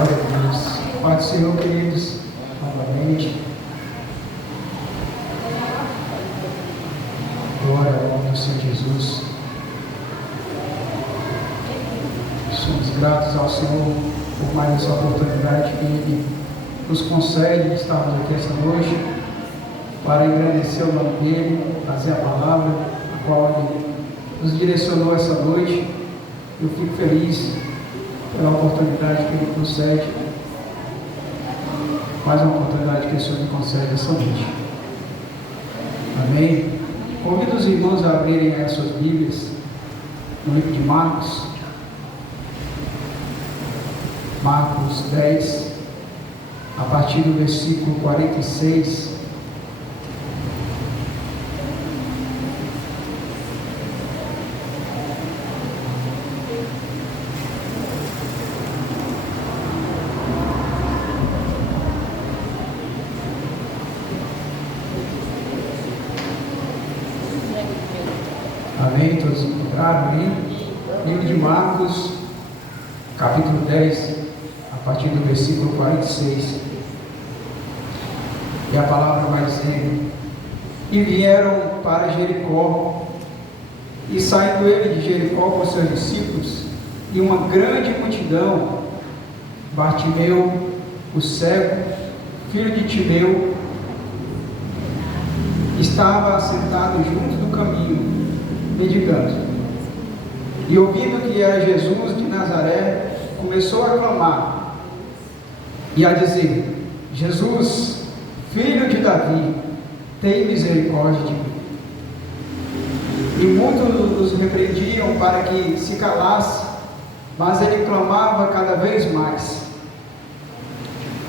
Glória a Deus. Pai do Senhor, queridos, novamente. Glória ao nome do Senhor Jesus. Somos gratos ao Senhor por mais essa oportunidade que Ele nos concede de estarmos aqui esta noite para engrandecer o nome dEle, fazer a palavra, a qual Ele nos direcionou essa noite. Eu fico feliz pela oportunidade que Ele concede, mais uma oportunidade que o Senhor me concede essa noite. Amém? Convido os irmãos a abrirem as suas Bíblias no livro de Marcos, Marcos 10, a partir do versículo 46. Amém? Todos encontraram aí? Livro de Marcos, capítulo 10, a partir do versículo 46. E a palavra vai dizer: E vieram para Jericó, e saindo ele de Jericó com seus discípulos, e uma grande multidão, Bartimeu, o cego, filho de Timeu, estava assentado junto do caminho, mendigando. E ouvindo que era Jesus de Nazaré, começou a clamar e a dizer: Jesus, filho de Davi, tem misericórdia de mim. E muitos os repreendiam para que se calasse, mas ele clamava cada vez mais: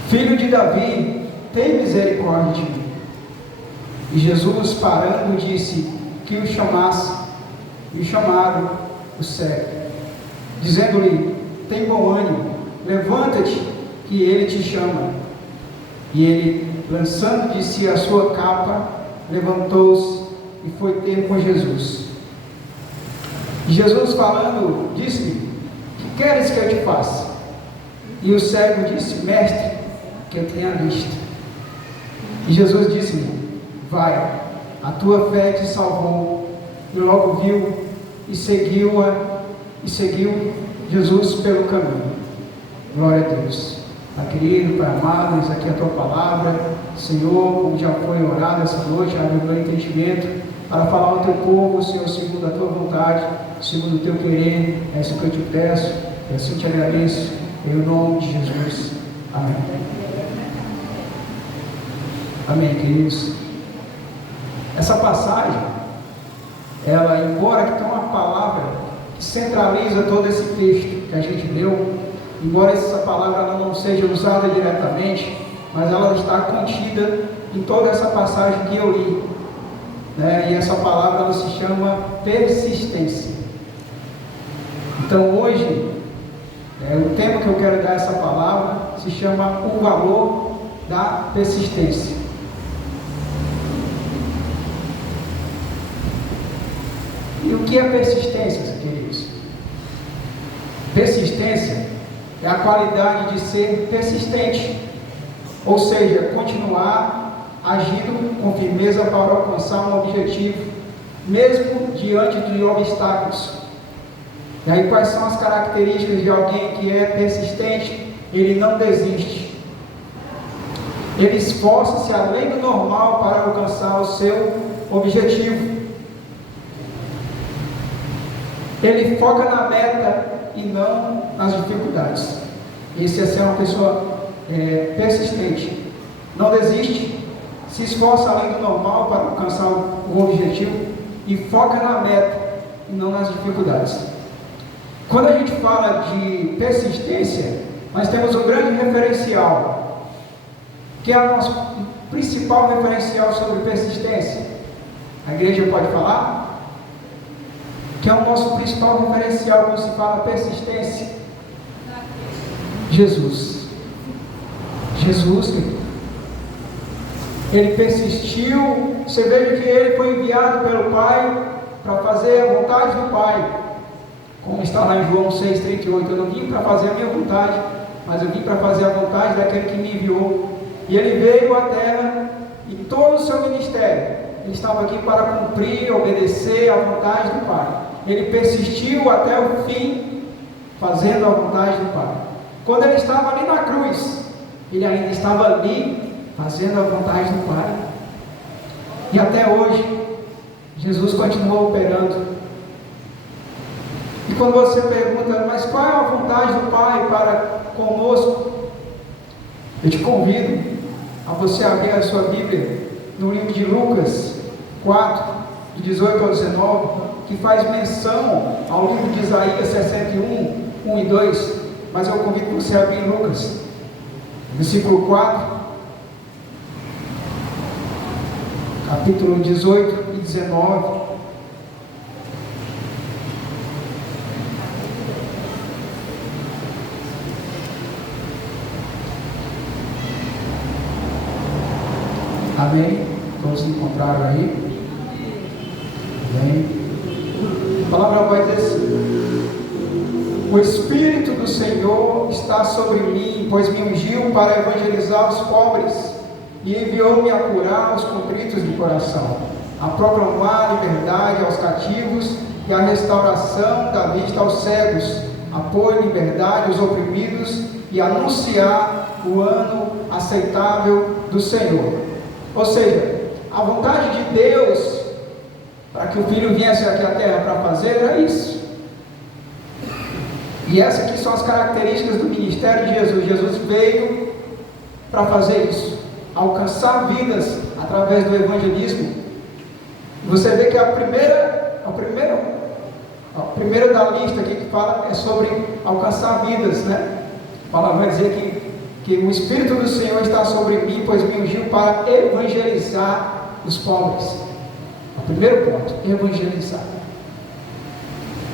Filho de Davi, tem misericórdia de mim. E Jesus, parando, disse que o chamasse. E chamaram o cego, dizendo-lhe: tem bom ânimo, levanta-te, que ele te chama. E ele, lançando de si a sua capa, levantou-se e foi ter com Jesus. E Jesus, falando, disse-lhe: que queres que eu te faça? E o cego disse: Mestre, que eu tenha vista. E Jesus disse-lhe: vai, a tua fé te salvou. E logo viu e seguiu Jesus pelo caminho. Glória a Deus. Pai querido, Pai amado, eis aqui a tua palavra. Senhor, como já foi orado essa noite, abre o meu entendimento para falar ao teu povo, Senhor, segundo a tua vontade, segundo o teu querer. É isso que eu te peço, e assim te agradeço, em nome de Jesus. Amém. Amém, queridos. Essa passagem, ela, embora que tenha uma palavra que centraliza todo esse texto que a gente leu, embora essa palavra ela não seja usada diretamente, mas ela está contida em toda essa passagem que eu li, né? E essa palavra ela se chama persistência. Então hoje, o tema que eu quero dar a essa palavra se chama o valor da persistência. E o que é persistência, queridos? Persistência é a qualidade de ser persistente, ou seja, continuar agindo com firmeza para alcançar um objetivo, mesmo diante de obstáculos. E aí, quais são as características de alguém que é persistente? Ele não desiste, ele esforça-se além do normal para alcançar o seu objetivo. Ele foca na meta e não nas dificuldades. Esse é ser uma pessoa persistente. Não desiste, se esforça além do normal para alcançar o objetivo e foca na meta e não nas dificuldades. Quando a gente fala de persistência, nós temos um grande referencial, que é o nosso principal referencial sobre persistência. A igreja pode falar? Que é o nosso principal referencial quando se fala persistência. Jesus. Jesus, ele persistiu. Você veja que ele foi enviado pelo Pai para fazer a vontade do Pai, como está lá em João 6,38. Eu não vim para fazer a minha vontade, mas eu vim para fazer a vontade daquele que me enviou. E ele veio à terra e todo o seu ministério, ele estava aqui para cumprir, obedecer à vontade do Pai. Ele persistiu até o fim, fazendo a vontade do Pai. Quando ele estava ali na cruz, ele ainda estava ali, fazendo a vontade do Pai. E até hoje, Jesus continua operando. E quando você pergunta, mas qual é a vontade do Pai para conosco? Eu te convido a você abrir a sua Bíblia no livro de Lucas 4, de 18 ao 19, que faz menção ao livro de Isaías 61, 1 e 2, mas eu convido você a abrir em Lucas, versículo 4, capítulo 18 e 19. Amém? Todos encontraram aí? Amém? A palavra vai dizer assim: o Espírito do Senhor está sobre mim, pois me ungiu para evangelizar os pobres e enviou-me a curar os contritos de coração, a proclamar liberdade aos cativos e a restauração da vista aos cegos, a pôr em liberdade os oprimidos e anunciar o ano aceitável do Senhor. Ou seja, a vontade de Deus para que o Filho viesse aqui à terra para fazer era isso. E essas aqui são as características do ministério de Jesus. Jesus veio para fazer isso, alcançar vidas através do evangelismo. Você vê que a primeira da lista aqui que fala é sobre alcançar vidas, né? A palavra vai dizer que o Espírito do Senhor está sobre mim, pois me ungiu para evangelizar os pobres. O primeiro ponto, evangelizar.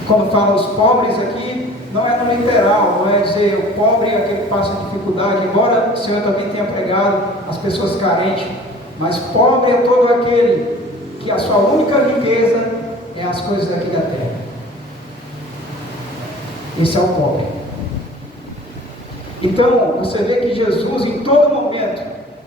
Quando fala os pobres aqui, não é no literal, não é dizer o pobre é aquele que passa dificuldade, embora o Senhor também tenha pregado as pessoas carentes, mas pobre é todo aquele que a sua única riqueza é as coisas aqui da terra. Esse é o pobre. Então, você vê que Jesus, em todo momento,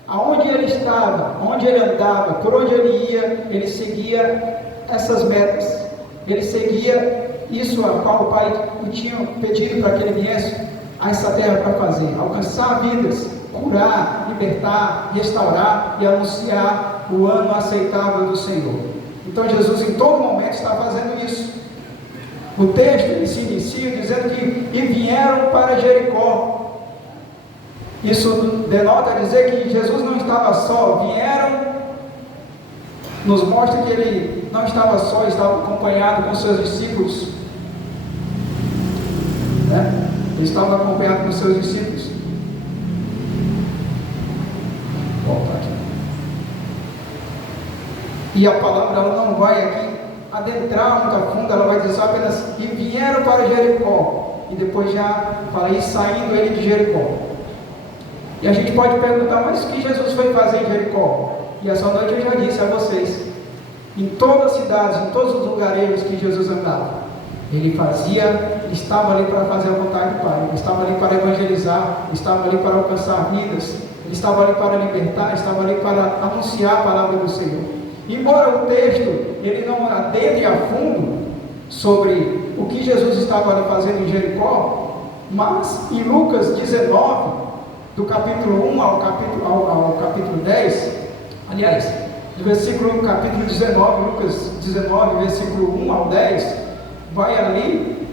aonde ele estava, onde ele andava, por onde ele ia, ele seguia essas metas. Ele seguia isso a qual o Pai tinha pedido para que ele viesse a essa terra para fazer: alcançar vidas, curar, libertar, restaurar e anunciar o ano aceitável do Senhor. Então, Jesus, em todo momento, está fazendo isso. O texto ele se inicia dizendo que e vieram para Jericó. Isso denota dizer que Jesus não estava só, vieram, nos mostra que ele não estava só, estava acompanhado com seus discípulos, né? Ele estava acompanhado com seus discípulos. Volta aqui. E a palavra ela não vai aqui adentrar muito a fundo, ela vai dizer apenas e vieram para Jericó, e depois já fala e saindo ele de Jericó. E a gente pode perguntar, mas o que Jesus foi fazer em Jericó? E essa noite eu já disse a vocês, em todas as cidades, em todos os lugarejos que Jesus andava, ele estava ali para fazer a vontade do Pai, ele estava ali para evangelizar, ele estava ali para alcançar vidas, ele estava ali para libertar, estava ali para anunciar a palavra do Senhor. Embora o texto ele não adentre a fundo sobre o que Jesus estava ali fazendo em Jericó, mas em Lucas 19, do capítulo 1 ao capítulo 10, aliás, do capítulo 19, Lucas 19, versículo 1 ao 10, vai ali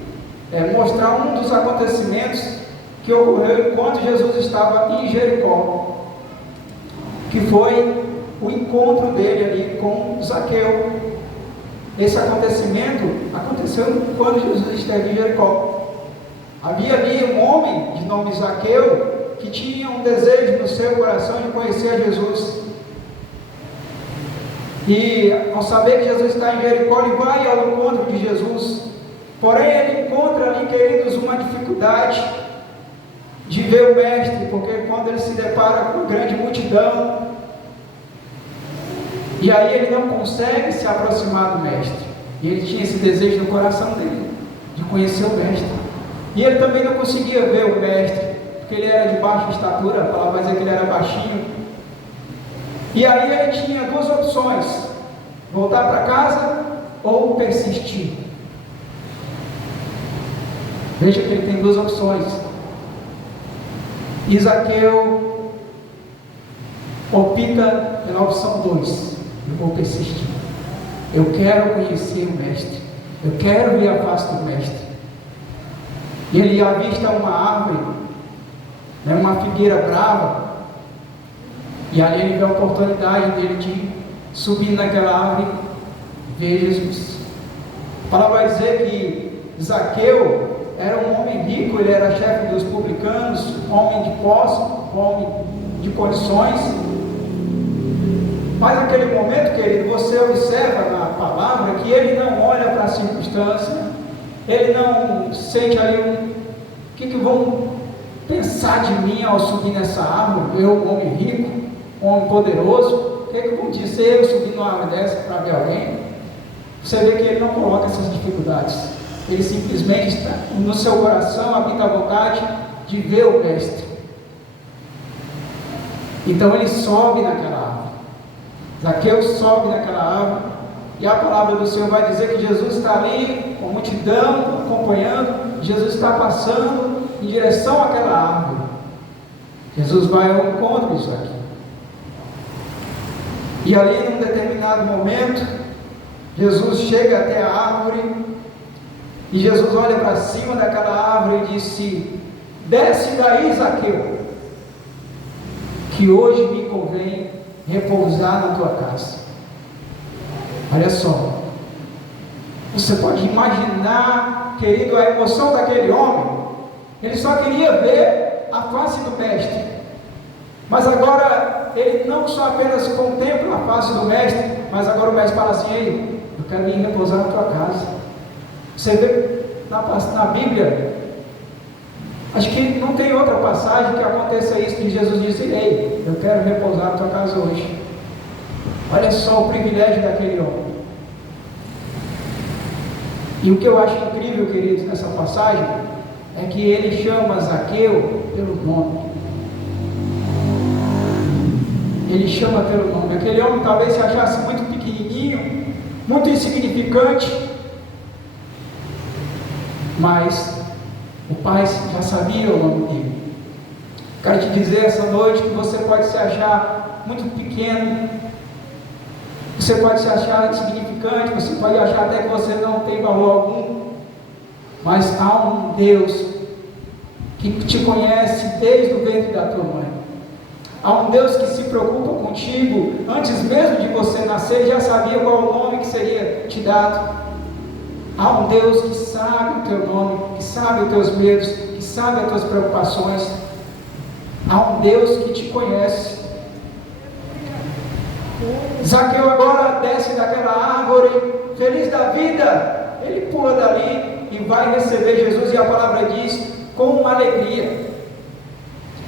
mostrar um dos acontecimentos que ocorreu enquanto Jesus estava em Jericó, que foi o encontro dele ali com Zaqueu. Esse acontecimento aconteceu quando Jesus esteve em Jericó. Havia ali um homem de nome Zaqueu, que tinha um desejo no seu coração de conhecer a Jesus. E ao saber que Jesus está em Jericó, ele vai ao encontro de Jesus. Porém, ele encontra ali, queridos, uma dificuldade de ver o Mestre, porque quando ele se depara com grande multidão, e aí ele não consegue se aproximar do Mestre. E ele tinha esse desejo no coração dele, de conhecer o Mestre. E ele também não conseguia ver o Mestre, porque ele era de baixa estatura, a palavra vai dizer que ele era baixinho. E aí ele tinha duas opções: voltar para casa ou persistir. Veja que ele tem duas opções. E Zaqueu opta pela opção 2: eu vou persistir. Eu quero conhecer o Mestre. Eu quero ver a face do Mestre. E ele avista uma árvore, uma figueira brava, e ali ele vê a oportunidade dele de subir naquela árvore e ver Jesus. A palavra vai dizer que Zaqueu era um homem rico, ele era chefe dos publicanos, homem de posse, homem de condições. Mas naquele momento, querido, você observa na palavra que ele não olha para a circunstância, ele não sente ali o que vão pensar de mim ao subir nessa árvore. Eu, um homem rico, um homem poderoso, o que vão dizer eu subir numa árvore dessa para ver alguém? Você vê que ele não coloca essas dificuldades, ele simplesmente está no seu coração, habita a vontade de ver o Mestre. Então ele sobe naquela árvore. Zaqueu sobe naquela árvore, e a palavra do Senhor vai dizer que Jesus está ali, com a multidão acompanhando. Jesus está passando em direção àquela árvore. Jesus vai ao encontro disso aqui. E ali, num determinado momento, Jesus chega até a árvore, e Jesus olha para cima daquela árvore e disse: desce daí, Zaqueu, que hoje me convém repousar na tua casa. Olha só, você pode imaginar, querido, a emoção daquele homem. Ele só queria ver a face do Mestre, mas agora ele não só apenas contempla a face do Mestre, mas agora o Mestre fala assim: ei, eu quero ir repousar na tua casa. Você vê na Bíblia, acho que não tem outra passagem que aconteça isso, que Jesus disse: ei, eu quero repousar na tua casa hoje. Olha só o privilégio daquele homem. E o que eu acho incrível, queridos, nessa passagem, é que ele chama Zaqueu pelo nome. Ele chama pelo nome. Aquele homem talvez se achasse muito pequenininho, muito insignificante, mas o Pai já sabia o nome dele. Quero te dizer essa noite que você pode se achar muito pequeno, você pode se achar insignificante, você pode achar até que você não tem valor algum, mas há um Deus que te conhece desde o ventre da tua mãe. Há um Deus que se preocupa contigo, antes mesmo de você nascer, já sabia qual o nome que seria te dado. Há um Deus que sabe o teu nome, que sabe os teus medos, que sabe as tuas preocupações. Há um Deus que te conhece. Zaqueu agora desce daquela árvore, feliz da vida. Ele pula dali e vai receber Jesus, e a palavra diz, com uma alegria.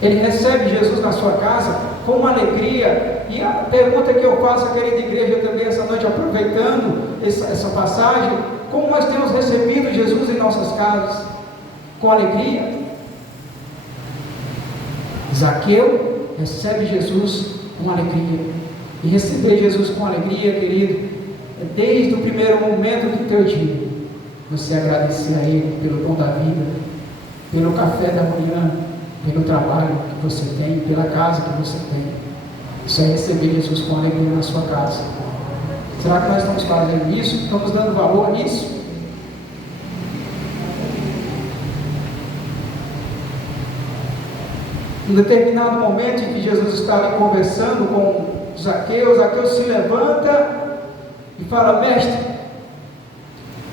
Ele recebe Jesus na sua casa com uma alegria. E a pergunta que eu faço à querida igreja também essa noite, aproveitando essa passagem: como nós temos recebido Jesus em nossas casas? Com alegria? Zaqueu recebe Jesus com alegria. E receber Jesus com alegria, querido, é desde o primeiro momento do teu dia você agradecer a Ele pelo dom da vida, pelo café da manhã, pelo trabalho que você tem, pela casa que você tem. Isso é receber Jesus com alegria na sua casa. Será que nós estamos fazendo isso? Estamos dando valor nisso? Em determinado momento em que Jesus está ali conversando com Zaqueu, Zaqueu se levanta e fala: mestre,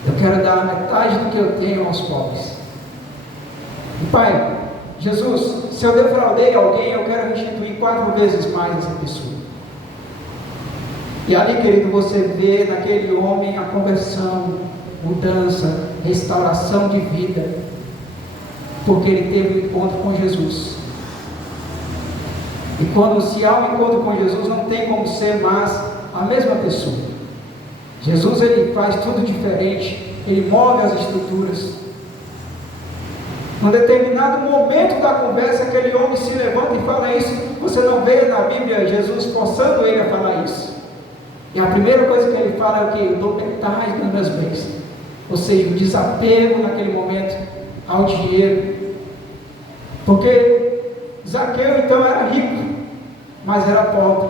eu quero dar a metade do que eu tenho aos pobres. E Pai, Jesus, se eu defraudei alguém, eu quero restituir 4 vezes mais essa pessoa. E ali, querido, você vê naquele homem a conversão, mudança, restauração de vida, porque ele teve um encontro com Jesus. E quando se há um encontro com Jesus, não tem como ser mais a mesma pessoa. Jesus, ele faz tudo diferente, ele move as estruturas. Num determinado momento da conversa, aquele homem se levanta e fala isso. Você não vê na Bíblia Jesus forçando ele a falar isso. E a primeira coisa que ele fala é o que? Eu dou metade dos meus bens. Ou seja, o desapego naquele momento ao dinheiro. Porque Zaqueu então era rico, mas era pobre.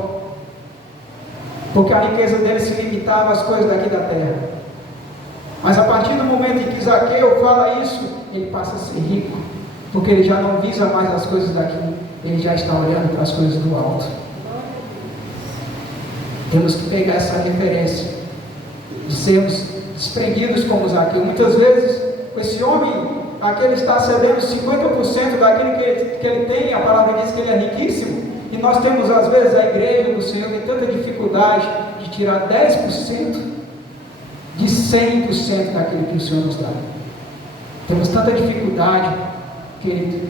Porque a riqueza dele se limitava às coisas daqui da terra. Mas a partir do momento em que Zaqueu fala isso, ele passa a ser rico. Porque ele já não visa mais as coisas daqui, ele já está olhando para as coisas do alto. Temos que pegar essa referência de sermos desprendidos como Zaqueu. Muitas vezes, esse homem, aquele está cedendo 50% daquilo que ele tem. A palavra diz que ele é riquíssimo. E nós temos, às vezes, a igreja do Senhor tem tanta dificuldade de tirar 10% de 100% daquilo que o Senhor nos dá. Temos tanta dificuldade, querido,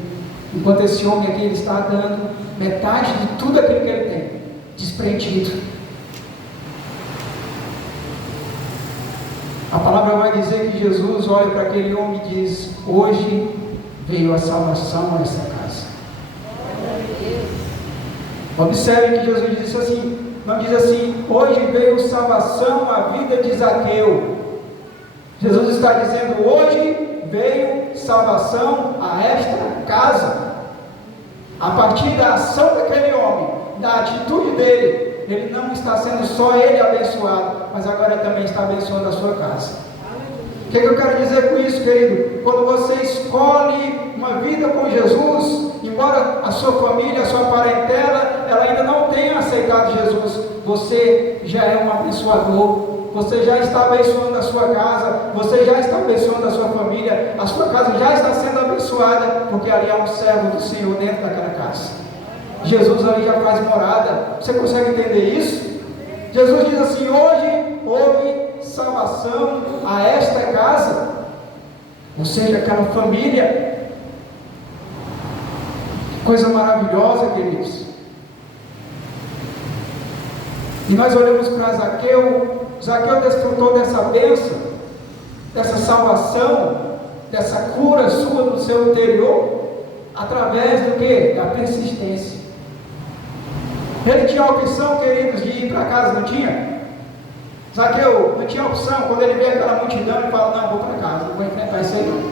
enquanto esse homem aqui ele está dando metade de tudo aquilo que ele tem, desprendido. A palavra vai dizer que Jesus olha para aquele homem e diz: hoje veio a salvação a essa casa. Observe que Jesus disse assim, não diz assim: hoje veio salvação à vida de Zaqueu. Jesus está dizendo: hoje veio salvação a esta casa. A partir da ação daquele homem, da atitude dele, ele não está sendo só ele abençoado, mas agora também está abençoando a sua casa. O que eu quero dizer com isso, querido? Quando você escolhe uma vida com Jesus, embora a sua família, a sua parentela, ela ainda não tenha aceitado Jesus, você já é um abençoador. Você já está abençoando a sua casa, você já está abençoando a sua família, a sua casa já está sendo abençoada, porque ali há um servo do Senhor dentro daquela casa. Jesus ali já faz morada. Você consegue entender isso? Jesus diz assim: hoje houve salvação a esta casa, ou seja, aquela família. Coisa maravilhosa, queridos. E nós olhamos para Zaqueu. Zaqueu desfrutou dessa bênção, dessa salvação, dessa cura sua no seu interior, através do que? Da persistência. Ele tinha a opção, queridos, de ir para casa, não tinha? Zaqueu não tinha opção. Quando ele vê aquela multidão, ele fala: não, vou para casa, não vou enfrentar isso aí não,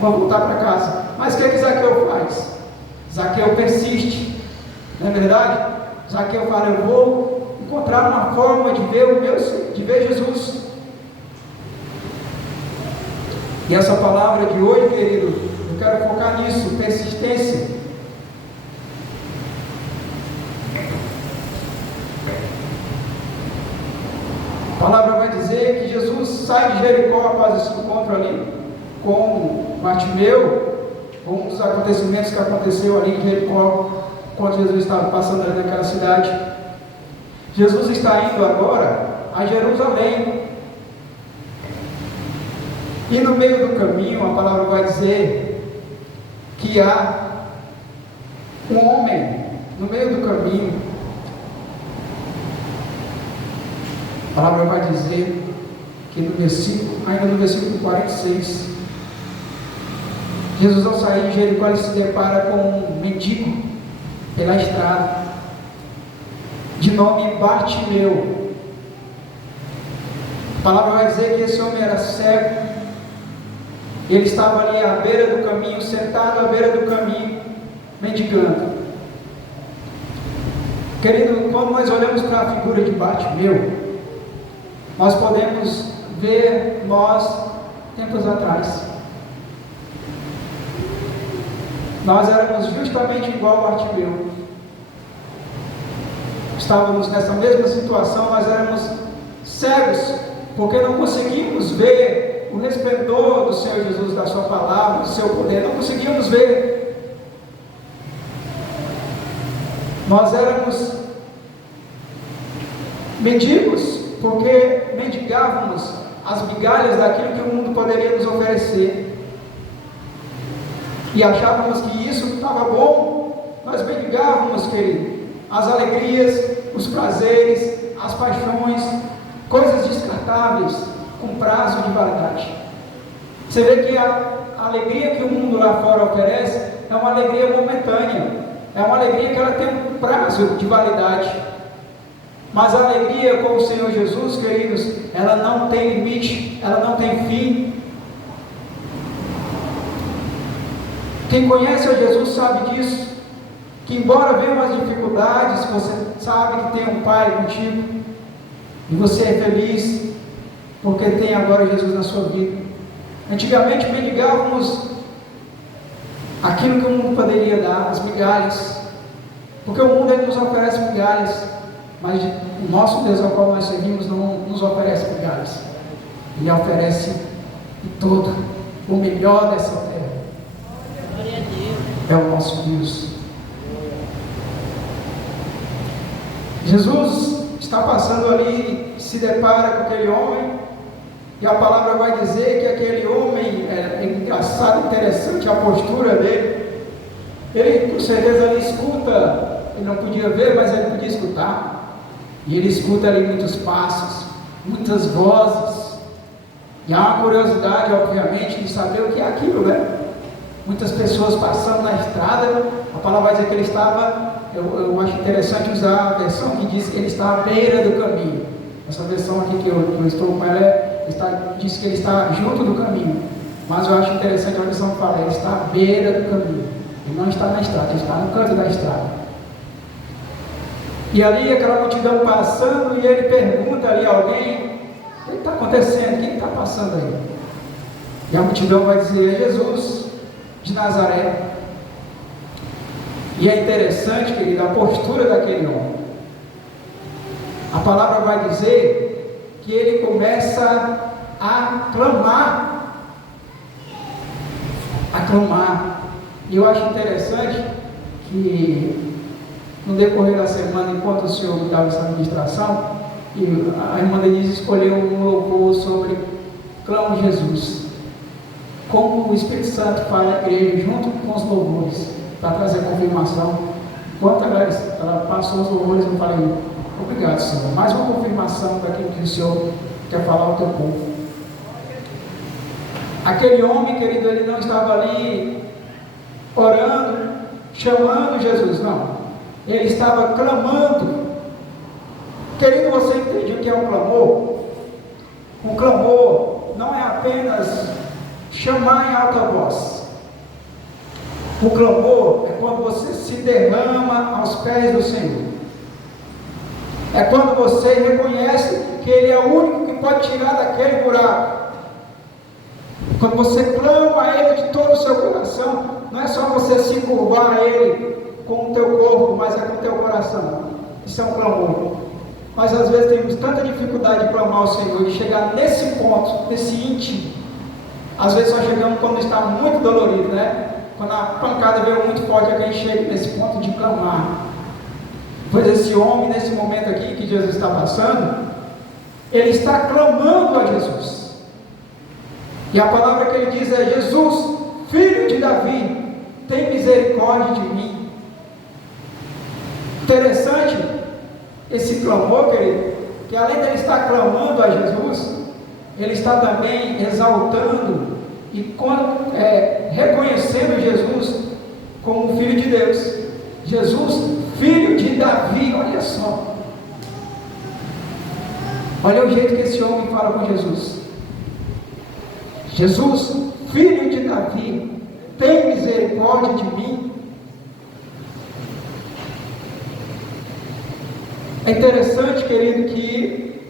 vou voltar para casa. Mas o que Zaqueu faz? Zaqueu persiste, não é verdade? Zaqueu fala: eu vou encontrar uma forma de ver Jesus. E essa palavra de hoje, querido, eu quero focar nisso: persistência. A palavra vai dizer que Jesus sai de Jericó após esse encontro ali com Bartimeu, um dos acontecimentos que aconteceu ali em Jericó, quando Jesus estava passando ali naquela cidade. Jesus está indo agora a Jerusalém. E no meio do caminho, a palavra vai dizer que há um homem no meio do caminho. A palavra vai dizer que ainda no versículo 46, Jesus, ao sair de Jericó, ele se depara com um mendigo pela estrada, de nome Bartimeu. A palavra vai dizer que esse homem era cego. Ele estava ali à beira do caminho, sentado à beira do caminho, mendigando. Querido, quando nós olhamos para a figura de Bartimeu, nós podemos ver nós, tempos atrás. Nós éramos justamente igual a Bartimeu. Estávamos nessa mesma situação, nós éramos cegos, porque não conseguimos ver o resplendor do Senhor Jesus, da sua palavra, do seu poder, não conseguimos ver. Nós éramos mendigos, porque mendigávamos as migalhas daquilo que o mundo poderia nos oferecer, e achávamos que isso estava bom. Nós mendigávamos, querido, as alegrias, os prazeres, as paixões, coisas descartáveis, com prazo de validade. Você vê que alegria que o mundo lá fora oferece é uma alegria momentânea, é uma alegria que ela tem um prazo de validade. Mas a alegria com o Senhor Jesus, queridos, ela não tem limite, ela não tem fim. Quem conhece a Jesus sabe disso, que embora venham as dificuldades, você sabe que tem um Pai contigo, e você é feliz, porque tem agora Jesus na sua vida. Antigamente mendigávamos aquilo que o mundo poderia dar, as migalhas, porque o mundo ele nos oferece migalhas, mas o nosso Deus ao qual nós servimos não nos oferece migalhas, Ele oferece de todo o melhor dessa terra. Glória a Deus. É o nosso Deus. Jesus está passando ali, se depara com aquele homem, e a palavra vai dizer que aquele homem, é engraçado, interessante a postura dele. Ele com certeza ali escuta, ele não podia ver, mas ele podia escutar. E ele escuta ali muitos passos, muitas vozes. E há uma curiosidade, obviamente, de saber o que é aquilo, né? Muitas pessoas passando na estrada. A palavra vai dizer que ele estava, eu acho interessante usar a versão que diz que ele está à beira do caminho. Essa versão aqui que eu estou com ela, diz que ele está junto do caminho. Mas eu acho interessante a versão que fala, ele está à beira do caminho. Ele não está na estrada, ele está no canto da estrada. E ali aquela multidão passando, e ele pergunta ali a alguém: o que está acontecendo? Quem está passando aí? E a multidão vai dizer: é Jesus de Nazaré. E é interessante, querido, a postura daquele homem. A palavra vai dizer que ele começa a clamar. A clamar. E eu acho interessante que no decorrer da semana, enquanto o senhor dava essa administração, a irmã Denise escolheu um louvor sobre Clamo Jesus. Como o Espírito Santo fala na igreja junto com os louvores, para trazer confirmação. Enquanto ela passou os louvores, eu falei: obrigado, Senhor. Mais uma confirmação daquilo que o Senhor quer falar ao teu povo. Aquele homem, querido, ele não estava ali orando, chamando Jesus, não. Ele estava clamando. Querido, você entende o que é um clamor? Um clamor não é apenas chamar em alta voz. O clamor é quando você se derrama aos pés do Senhor. É quando você reconhece que Ele é o único que pode tirar daquele buraco. Quando você clama a Ele de todo o seu coração, não é só você se curvar a Ele com o teu corpo, mas é com o teu coração. Isso é um clamor. Nós às vezes temos tanta dificuldade de clamar ao Senhor, de chegar nesse ponto, nesse íntimo. Às vezes só chegamos quando está muito dolorido, né? Quando a pancada veio muito forte, é que a gente chega nesse ponto de clamar. Pois esse homem, nesse momento aqui que Jesus está passando, ele está clamando a Jesus. E a palavra que ele diz é: Jesus, filho de Davi, tem misericórdia de mim. Interessante esse clamor, querido, que além de ele estar clamando a Jesus, ele está também exaltando e reconhecendo Jesus como Filho de Deus. Jesus, filho de Davi. Olha só, olha o jeito que esse homem fala com Jesus. Jesus, filho de Davi, tem misericórdia de mim. É interessante, querido, que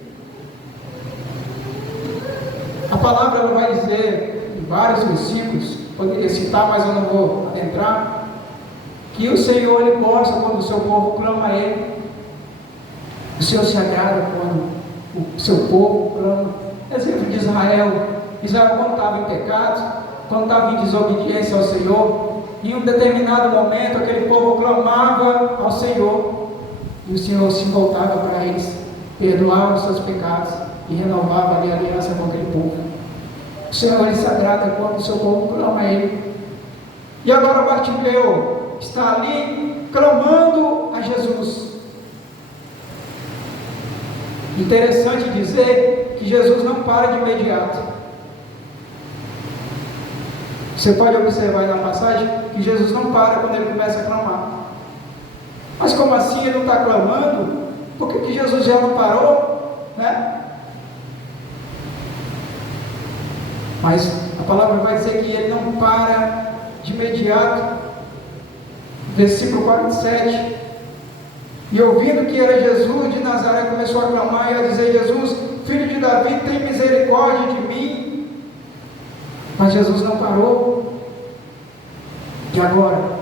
a palavra ela vai dizer em vários versículos, poderia citar, mas eu não vou adentrar, que o Senhor ele gosta quando o seu povo clama a Ele. O Senhor se agrada quando o seu povo clama. Exemplo de Israel. Israel, quando estava em pecado, quando estava em desobediência ao Senhor, em um determinado momento aquele povo clamava ao Senhor, e o Senhor se voltava para eles, perdoava os seus pecados e renovava ali a aliança com aquele povo. O Senhor ele se agrada quando o seu povo clama a Ele. E agora Bartimeu está ali clamando a Jesus. Interessante dizer que Jesus não para de imediato. Você pode observar aí na passagem que Jesus não para quando ele começa a clamar. Mas como assim ele não está clamando? Por que Jesus já não parou? Né? Mas a palavra vai dizer que ele não para de imediato. Versículo 47. E ouvindo que era Jesus de Nazaré, começou a clamar e a dizer: Jesus, filho de Davi, tem misericórdia de mim. Mas Jesus não parou. E agora?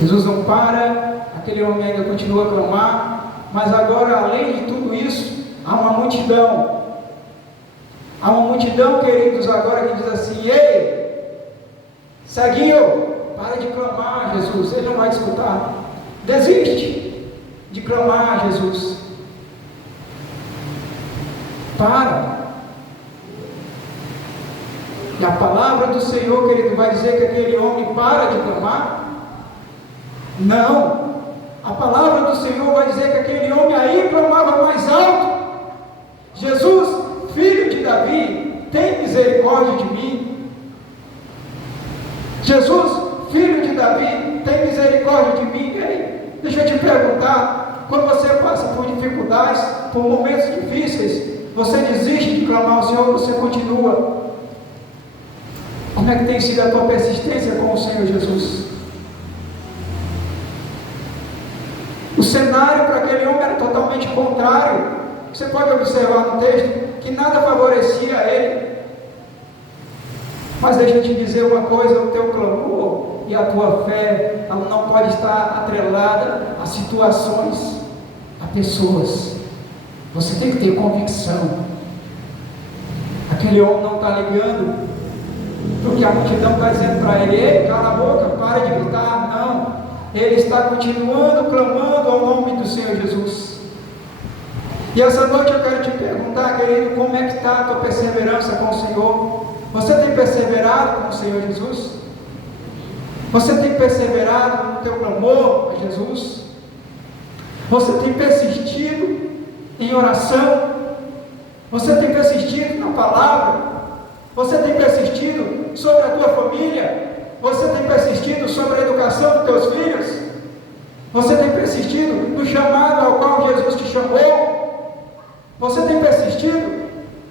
Jesus não para, aquele homem ainda continua a clamar, mas agora, além de tudo isso, há uma multidão. Há uma multidão, queridos, agora que diz assim: ei, ceguinho, para de clamar, Jesus. Ele não vai te escutar. Desiste de clamar, Jesus. Para. E a palavra do Senhor, querido, vai dizer que aquele homem para de clamar? Não. A palavra do Senhor vai dizer que aquele homem aí clamava mais alto: Jesus, filho de Davi, tem misericórdia de mim. Jesus, filho de Davi, tem misericórdia de mim. Ei, deixa eu te perguntar, quando você passa por dificuldades, por momentos difíceis, você desiste de clamar ao Senhor, você continua? Como é que tem sido a tua persistência com o Senhor Jesus? O cenário para aquele homem era totalmente contrário. Você pode observar no texto que nada favorecia a ele. Mas deixa eu te dizer uma coisa: o teu clamor e a tua fé, ela não pode estar atrelada a situações, a pessoas. Você tem que ter convicção. Aquele homem não está ligando porque a multidão está dizendo para ele: ei, cala a boca, para de gritar. Não, ele está continuando clamando ao nome do Senhor Jesus. E essa noite eu quero te perguntar, querido, como é que está a tua perseverança com o Senhor? Você tem perseverado com o Senhor Jesus? Você tem perseverado no teu clamor a Jesus? Você tem persistido em oração? Você tem persistido na palavra? Você tem persistido sobre a tua família? Você tem persistido sobre a educação dos teus filhos? Você tem persistido no chamado ao qual Jesus te chamou? Você tem persistido?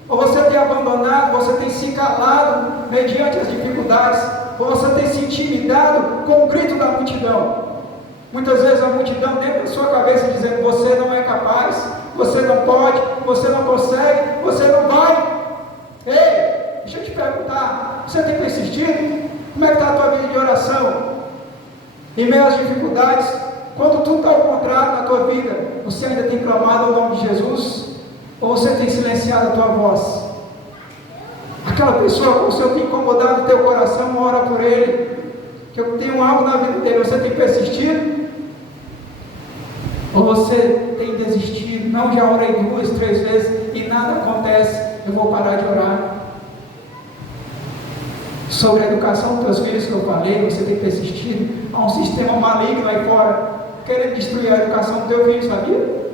Ou você tem abandonado? Você tem se calado mediante as dificuldades? Ou você tem se intimidado com o grito da multidão? Muitas vezes a multidão dentro da sua cabeça dizendo: você não é capaz, você não pode, você não consegue, você não vai. Ei, deixa eu te perguntar, você tem persistido? Como é que está a tua vida de oração? Em meio às dificuldades, quando tudo está ao contrário na tua vida, você ainda tem clamado o nome de Jesus? Ou você tem silenciado a tua voz? Aquela pessoa com o Senhor tem incomodado o teu coração, ora por ele, que eu tenho algo na vida dele. Você tem persistido? Ou você tem desistido? Não, já orei 2, 3 vezes e nada acontece, eu vou parar de orar. Sobre a educação dos teus filhos que eu falei, você tem persistido? Há um sistema maligno aí fora querendo destruir a educação do teu filho, sabia?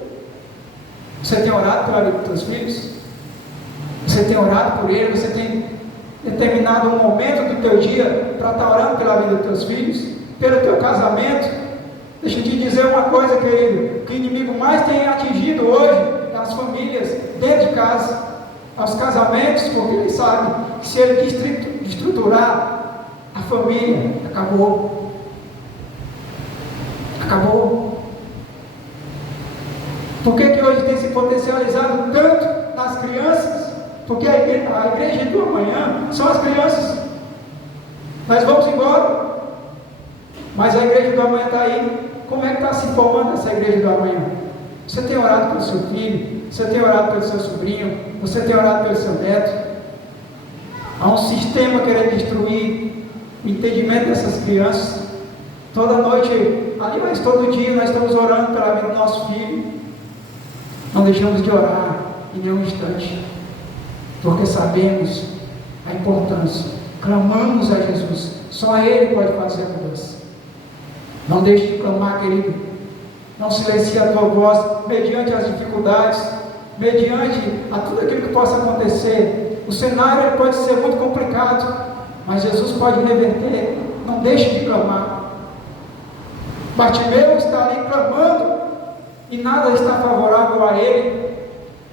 Você tem orado pela vida dos teus filhos? Você tem orado por ele? Você tem determinado um momento do teu dia para estar orando pela vida dos teus filhos? Pelo teu casamento? Deixa eu te dizer uma coisa, querido: o que o inimigo mais tem atingido hoje é as famílias dentro de casa, aos casamentos, porque ele sabe que se ele destruturar a família, acabou. Acabou. Por que hoje tem se potencializado tanto nas crianças? Porque a igreja do amanhã são as crianças. Nós vamos embora, mas a igreja do amanhã está aí. Como é que está se formando essa igreja do amanhã? Você tem orado pelo seu filho? Você tem orado pelo seu sobrinho? Você tem orado pelo seu neto? Há um sistema querendo destruir o entendimento dessas crianças. Toda noite, aliás, todo dia nós estamos orando pela vida do nosso filho. Não deixamos de orar em nenhum instante, porque sabemos a importância. Clamamos a Jesus. Só Ele pode fazer a mudança. Não deixe de clamar, querido. Não silencie a tua voz mediante as dificuldades, mediante a tudo aquilo que possa acontecer. o cenário ele pode ser muito complicado, mas Jesus pode reverter. Não deixe de clamar. Bartimeu está ali clamando e nada está favorável a ele.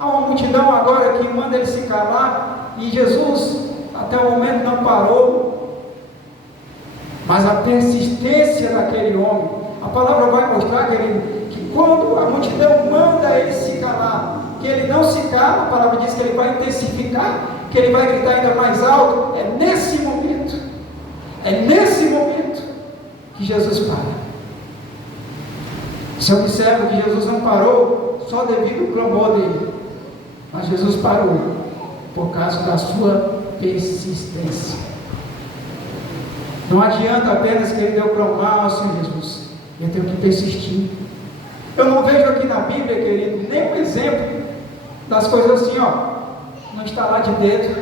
Há uma multidão agora que manda ele se calar e Jesus até o momento não parou. Mas a persistência daquele homem, a palavra vai mostrar, querido, que quando a multidão manda ele se calar, que ele não se cala, a palavra diz que ele vai intensificar, que ele vai gritar ainda mais alto. É nesse momento que Jesus para. Você observa que Jesus não parou só devido ao clamor dele, mas Jesus parou por causa da sua persistência. Não adianta apenas querer eu clamar ao Senhor Jesus, eu tenho que persistir. Eu não vejo aqui na Bíblia, querido, nenhum exemplo das coisas assim, não está lá de dedo.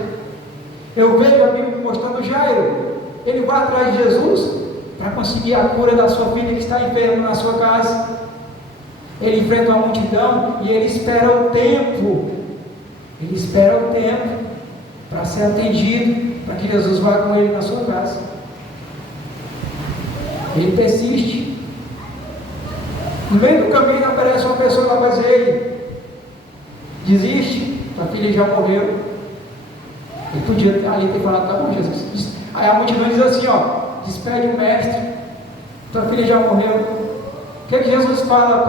Eu vejo a Bíblia mostrando Jairo. Ele vai atrás de Jesus para conseguir a cura da sua filha que está enferma na sua casa. Ele enfrenta uma multidão e ele espera o tempo. Ele espera o tempo para ser atendido, para que Jesus vá com ele na sua casa. Ele persiste. No meio do caminho aparece uma pessoa lá para dizer: ele desiste, tua filha já morreu. Ele podia ali ter falado: tá bom, Jesus. Aí a multidão diz assim: despede o mestre, tua filha já morreu. O que Jesus fala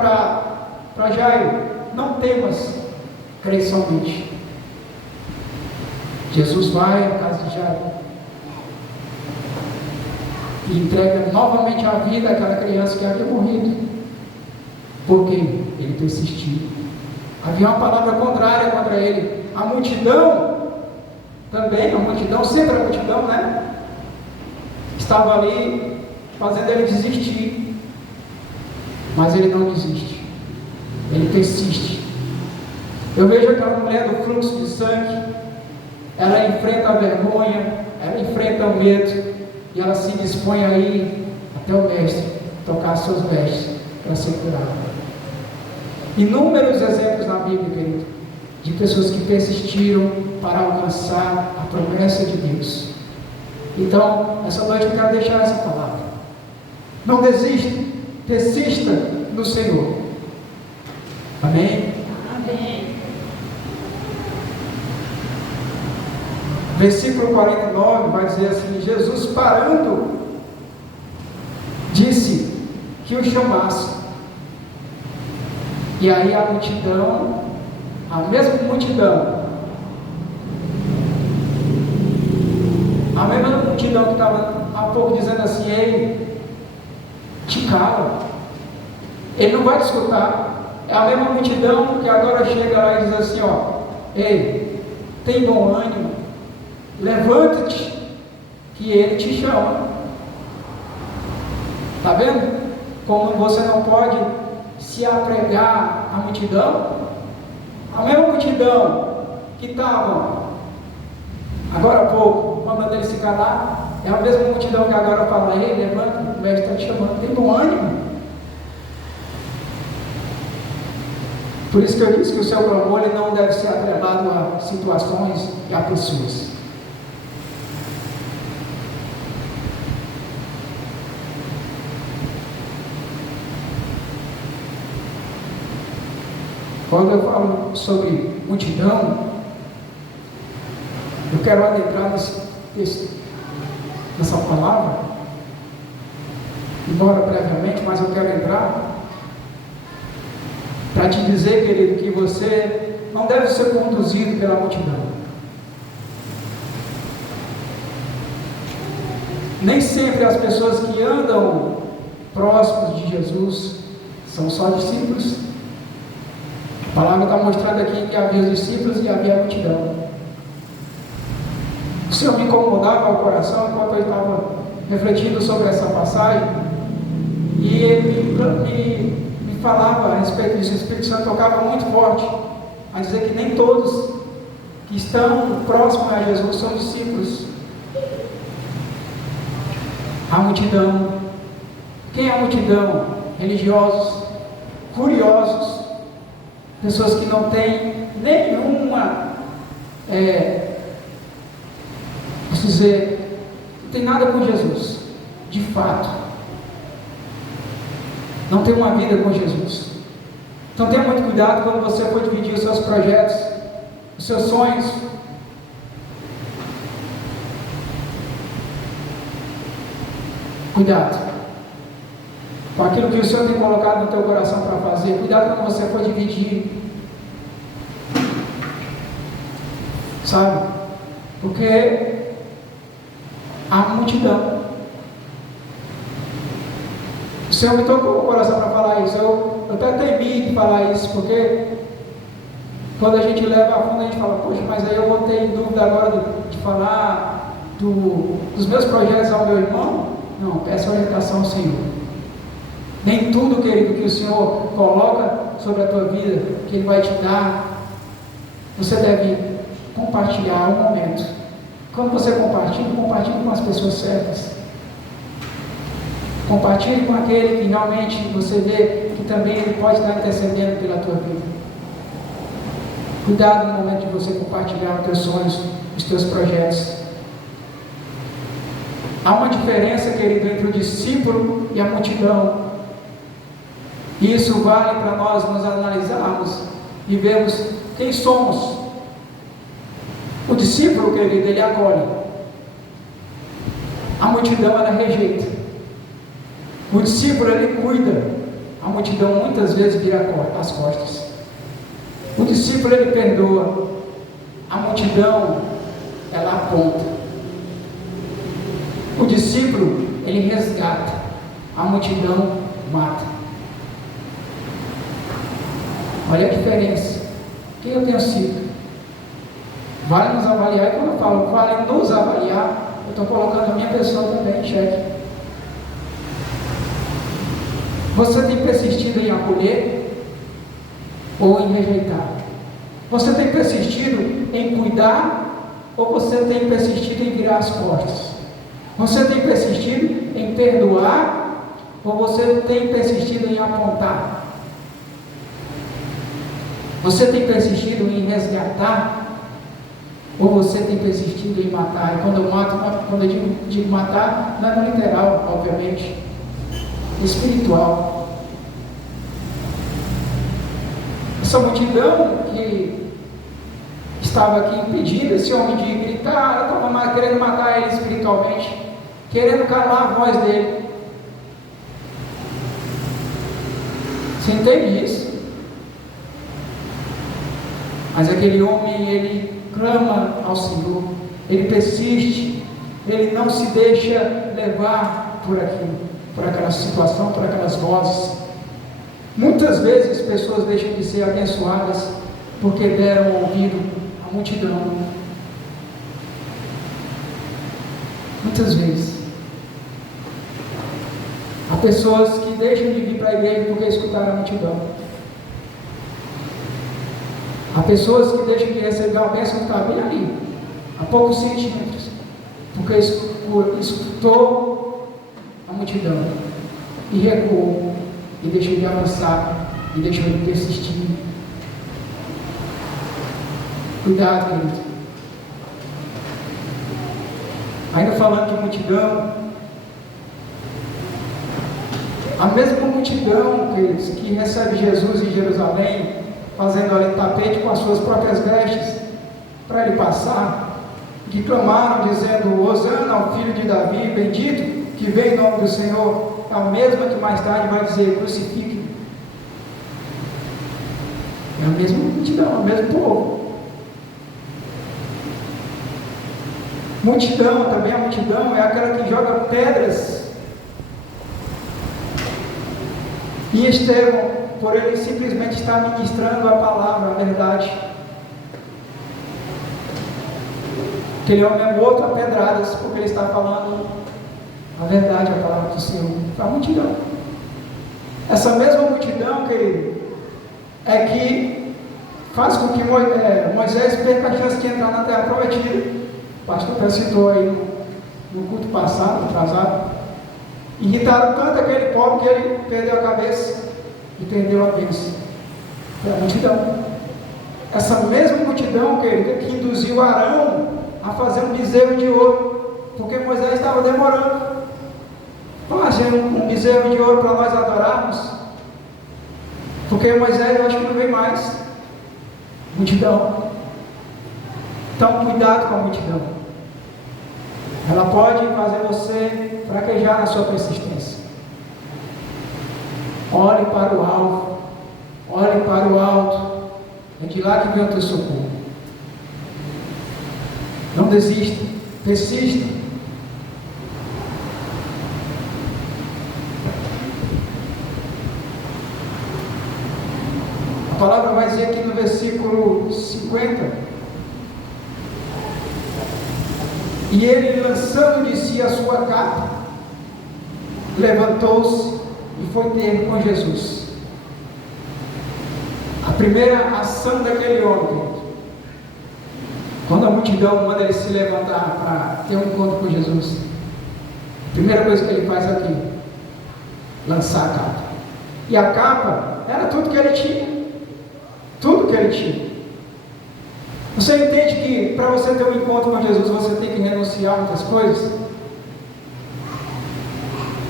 para Jairo? Não temas, crê somente. Jesus vai à casa de Jairo e entrega novamente a vida àquela criança que havia morrido. Por quê? Ele persistiu. Havia uma palavra contrária contra ele. A multidão também, sempre a multidão, né? Estava ali fazendo ele desistir. Mas ele não desiste. Ele persiste. Eu vejo aquela mulher do fluxo de sangue. Ela enfrenta a vergonha, ela enfrenta o medo, e ela se dispõe a ir até o mestre, tocar seus vestes para ser curada. Inúmeros exemplos na Bíblia, querido, de pessoas que persistiram para alcançar a promessa de Deus. Então, essa noite eu quero deixar essa palavra. Não desista, persista no Senhor. Amém? Amém. Versículo 49 vai dizer assim: Jesus parando, disse que o chamasse. E aí a multidão, a mesma multidão que estava há pouco dizendo assim: ei, te cala, ele não vai te escutar. É a mesma multidão que agora chega lá e diz assim: ei, tem bom ânimo, levanta-te, que ele te chama. Está vendo? Como você não pode se apregar à multidão. A mesma multidão que estava agora há pouco mandando ele se calar, é a mesma multidão que agora fala: ei, levanta, o mestre está te chamando, tem bom ânimo. Por isso que eu disse que o seu clamor ele não deve ser atrelado a situações e a pessoas. Quando eu falo sobre multidão, eu quero adentrar nessa palavra, embora previamente, mas eu quero entrar para te dizer, querido, que você não deve ser conduzido pela multidão. Nem sempre as pessoas que andam próximos de Jesus são só discípulos. A palavra está mostrando aqui que havia os discípulos e havia a multidão. O Senhor me incomodava ao coração enquanto eu estava refletindo sobre essa passagem, e Ele me falava a respeito disso. O Espírito Santo tocava muito forte a dizer que nem todos que estão próximos a Jesus são discípulos. A multidão. Quem é a multidão? Religiosos, curiosos, pessoas que não têm nenhuma Posso dizer, não tem nada com Jesus, de fato. Não tem uma vida com Jesus. Então tenha muito cuidado quando você for dividir os seus projetos, os seus sonhos. Cuidado com aquilo que o Senhor tem colocado no teu coração para fazer. Cuidado quando você for dividir. Sabe? Porque há multidão. O Senhor me tocou o coração para falar isso. Eu até temi de falar isso, porque quando a gente leva a fundo, a gente fala, poxa, mas aí eu vou ter dúvida agora de falar dos meus projetos ao meu irmão. Não, peça orientação ao Senhor. Nem tudo, querido, que o Senhor coloca sobre a tua vida, que Ele vai te dar, você deve compartilhar um momento. Quando você compartilha, compartilhe com as pessoas certas. Compartilhe com aquele que realmente você vê que também ele pode estar intercedendo pela tua vida. Cuidado no momento de você compartilhar os teus sonhos, os teus projetos. Há uma diferença, querido, entre o discípulo e a multidão. E isso vale para nós nos analisarmos e vermos quem somos. O discípulo, querido, ele acolhe. A multidão, ela rejeita. O discípulo, ele cuida. A multidão muitas vezes vira as costas. O discípulo, ele perdoa. A multidão, ela aponta. O discípulo, ele resgata. A multidão mata. Olha a diferença. Quem eu tenho sido? Vale nos avaliar. E quando eu falo vale nos avaliar, eu estou colocando a minha pessoa também em xeque. Você tem persistido em acolher ou em rejeitar? Você tem persistido em cuidar ou você tem persistido em virar as costas? Você tem persistido em perdoar ou você tem persistido em apontar? Você tem persistido em resgatar ou você tem persistido em matar? E quando eu digo matar, não é no literal, obviamente, espiritual. Essa multidão que estava aqui impedida, esse homem de gritar, estava querendo matar ele espiritualmente, querendo calar a voz dele. Você entende isso? Mas aquele homem, ele clama ao Senhor, ele persiste, ele não se deixa levar por aquilo, por aquela situação, por aquelas vozes. Muitas vezes pessoas deixam de ser abençoadas porque deram ouvido à multidão. Muitas vezes. Há pessoas que deixam de vir para a igreja porque escutaram a multidão. Há pessoas que deixam de receber a bênção que está bem ali, a poucos centímetros, porque escutou a multidão e recuou, e deixou de avançar, e deixou de persistir. Cuidado, querido. Ainda falando de multidão, a mesma multidão, queridos, que recebe Jesus em Jerusalém, fazendo ali tapete com as suas próprias vestes, para ele passar, que clamaram dizendo, Hosana ao filho de Davi, bendito, que vem em nome do Senhor, é a mesma que mais tarde vai dizer, crucifique. É a mesma multidão, é o mesmo povo. Multidão, também a multidão é aquela que joga pedras. E Estevão, por ele simplesmente estar ministrando a palavra, a verdade. Aquele homem é morto a pedradas, porque ele está falando a verdade, a palavra do Senhor. A multidão. Essa mesma multidão, querido, é que faz com que Moisés perca a chance de entrar na terra prometida. O pastor até citou aí no culto passado, atrasado. Irritaram tanto aquele povo que ele perdeu a cabeça e perdeu a bênção. Foi a multidão. Essa mesma multidão, querido, que induziu Arão a fazer um bezerro de ouro, porque Moisés estava demorando. Fazer um bezerro de ouro para nós adorarmos, porque Moisés eu acho que não vem mais. Multidão. Então cuidado com a multidão. Ela pode fazer você fraquejar na sua persistência. Olhe para o alvo, olhe para o alto, é de lá que vem o teu socorro. Não desista, persista. A palavra vai dizer aqui no versículo 50: e ele, lançando de si a sua capa, levantou-se e foi ter com Jesus. A primeira ação daquele homem, quando a multidão manda ele se levantar para ter um encontro com Jesus, a primeira coisa que ele faz é aqui: lançar a capa. E a capa era tudo que ele tinha. Tudo que ele tinha. Você entende que para você ter um encontro com Jesus, você tem que renunciar a muitas coisas?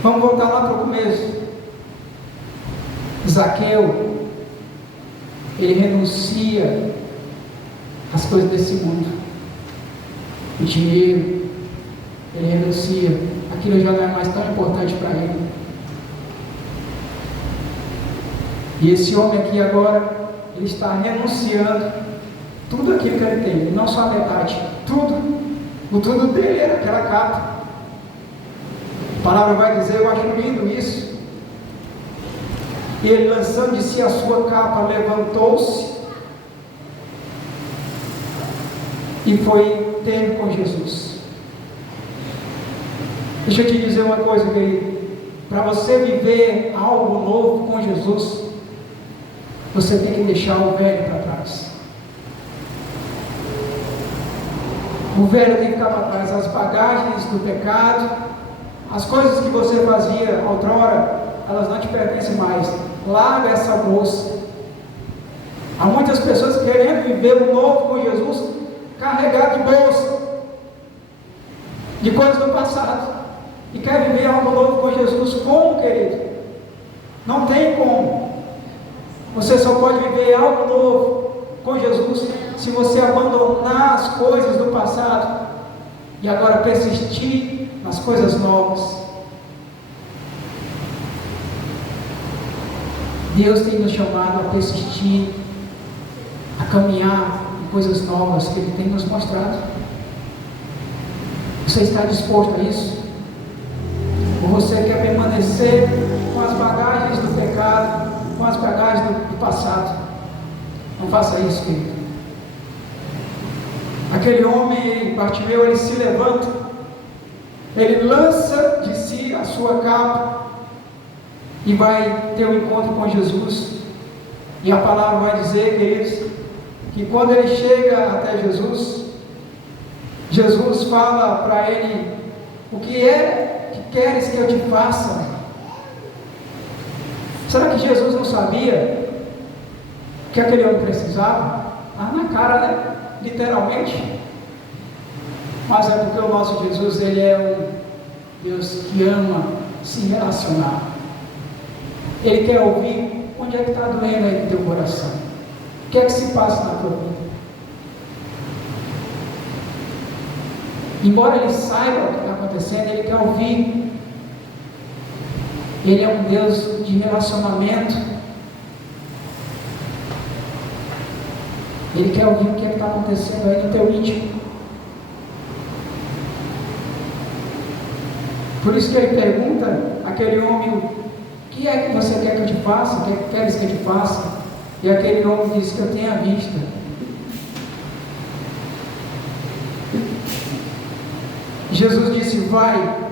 Vamos voltar lá para o começo. Zaqueu, ele renuncia às coisas desse mundo. O dinheiro, ele renuncia. Aquilo já não é mais tão importante para ele. E esse homem aqui agora, ele está renunciando tudo aquilo que ele tem, não só a metade, tudo. O tudo dele era aquela capa. A palavra vai dizer, eu acho lindo isso. Ele, lançando de si a sua capa, levantou-se e foi ter com Jesus. Deixa eu te dizer uma coisa, querido. Para você viver algo novo com Jesus, você tem que deixar o velho para trás. O velho tem que ficar para trás. As bagagens do pecado, as coisas que você fazia outrora, elas não te pertencem mais. Larga essa bolsa. Há muitas pessoas querendo viver o novo com Jesus, carregado de bolsa, de coisas do passado, e quer viver algo novo com Jesus. Como, querido? Não tem como. Você só pode viver algo novo com Jesus se você abandonar as coisas do passado e agora persistir nas coisas novas. Deus tem nos chamado a persistir, a caminhar em coisas novas que Ele tem nos mostrado. Você está disposto a isso? Ou você quer permanecer com as bagagens do pecado, com as bagagens do passado? Não faça isso, querido. Aquele homem, Bartimeu, ele se levanta, ele lança de si a sua capa e vai ter um encontro com Jesus. E a palavra vai dizer, queridos, que quando ele chega até Jesus, Jesus fala para ele: o que é que queres que eu te faça? Será que Jesus não sabia o que aquele homem precisava? Na cara, né? Literalmente. Mas é porque o nosso Jesus, ele é um Deus que ama se relacionar. Ele quer ouvir onde é que está doendo aí no teu coração, o que é que se passa na tua vida. Embora ele saiba o que está acontecendo, ele quer ouvir. Ele é um Deus de relacionamento. Ele quer ouvir o que é que está acontecendo aí no teu íntimo. Por isso que ele pergunta àquele homem: o que é que você quer que eu te faça? O que é que queres que eu te faça? E aquele homem diz: que eu tenha vista. Jesus disse: vai,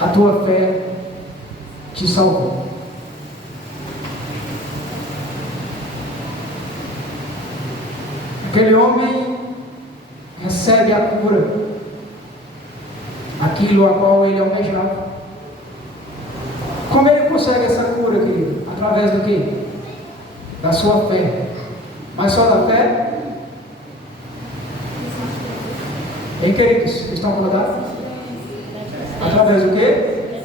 a tua fé te salvou. Aquele homem recebe a cura, aquilo a qual ele almejava. Como ele consegue essa cura, querido? Através do quê? Da sua fé. Mas só da fé? Hein, queridos? Vocês estão acordados? Através do quê?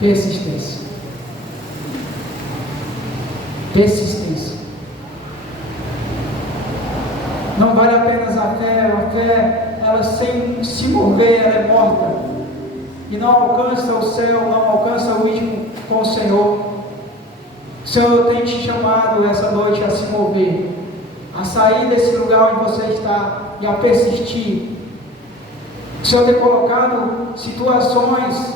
Persistência. Persistência. Não vale apenas a fé, ela sem se mover, ela é morta. E não alcança o céu, não alcança o íntimo com o Senhor. O Senhor tem te chamado essa noite a se mover, a sair desse lugar onde você está e a persistir. O Senhor tem colocado situações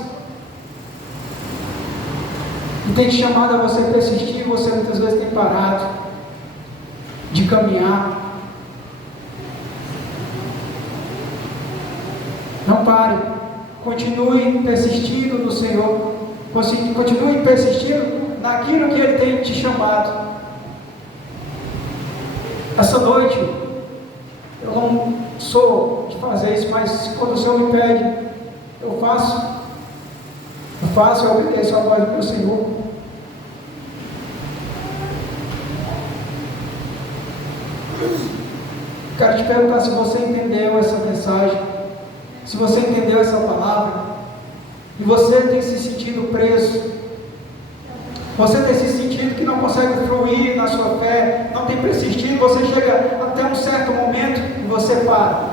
e tem te chamado a você persistir. Você muitas vezes tem parado de caminhar. Não pare, continue persistindo no Senhor, continue persistindo naquilo que Ele tem te chamado. Essa noite, eu não sou de fazer isso, mas quando o Senhor me pede, eu faço, eu obedeço a voz do meu Senhor. Quero te perguntar se você entendeu essa mensagem, se você entendeu essa palavra, e você tem se sentido preso, você tem se sentido que não consegue fluir na sua fé, não tem persistido, você chega até um certo momento e você para,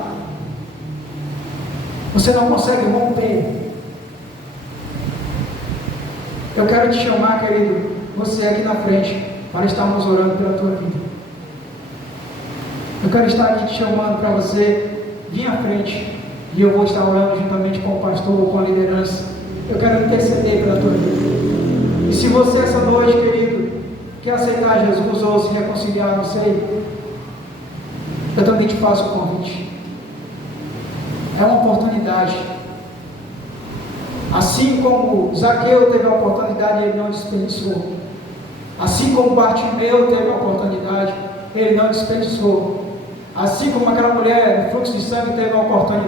você não consegue romper. Eu quero te chamar, querido, você aqui na frente, para estarmos orando pela tua vida. Eu quero estar aqui te chamando para você vir à frente, e eu vou estar orando juntamente com o pastor, com a liderança. Eu quero interceder pela tua vida. E se você essa noite, querido, quer aceitar Jesus ou se reconciliar, não sei, eu também te faço o convite. É uma oportunidade. Assim como Zaqueu teve a oportunidade e ele não desperdiçou, assim como Bartimeu teve a oportunidade, ele não desperdiçou, assim como aquela mulher, fluxo de sangue, teve a oportunidade.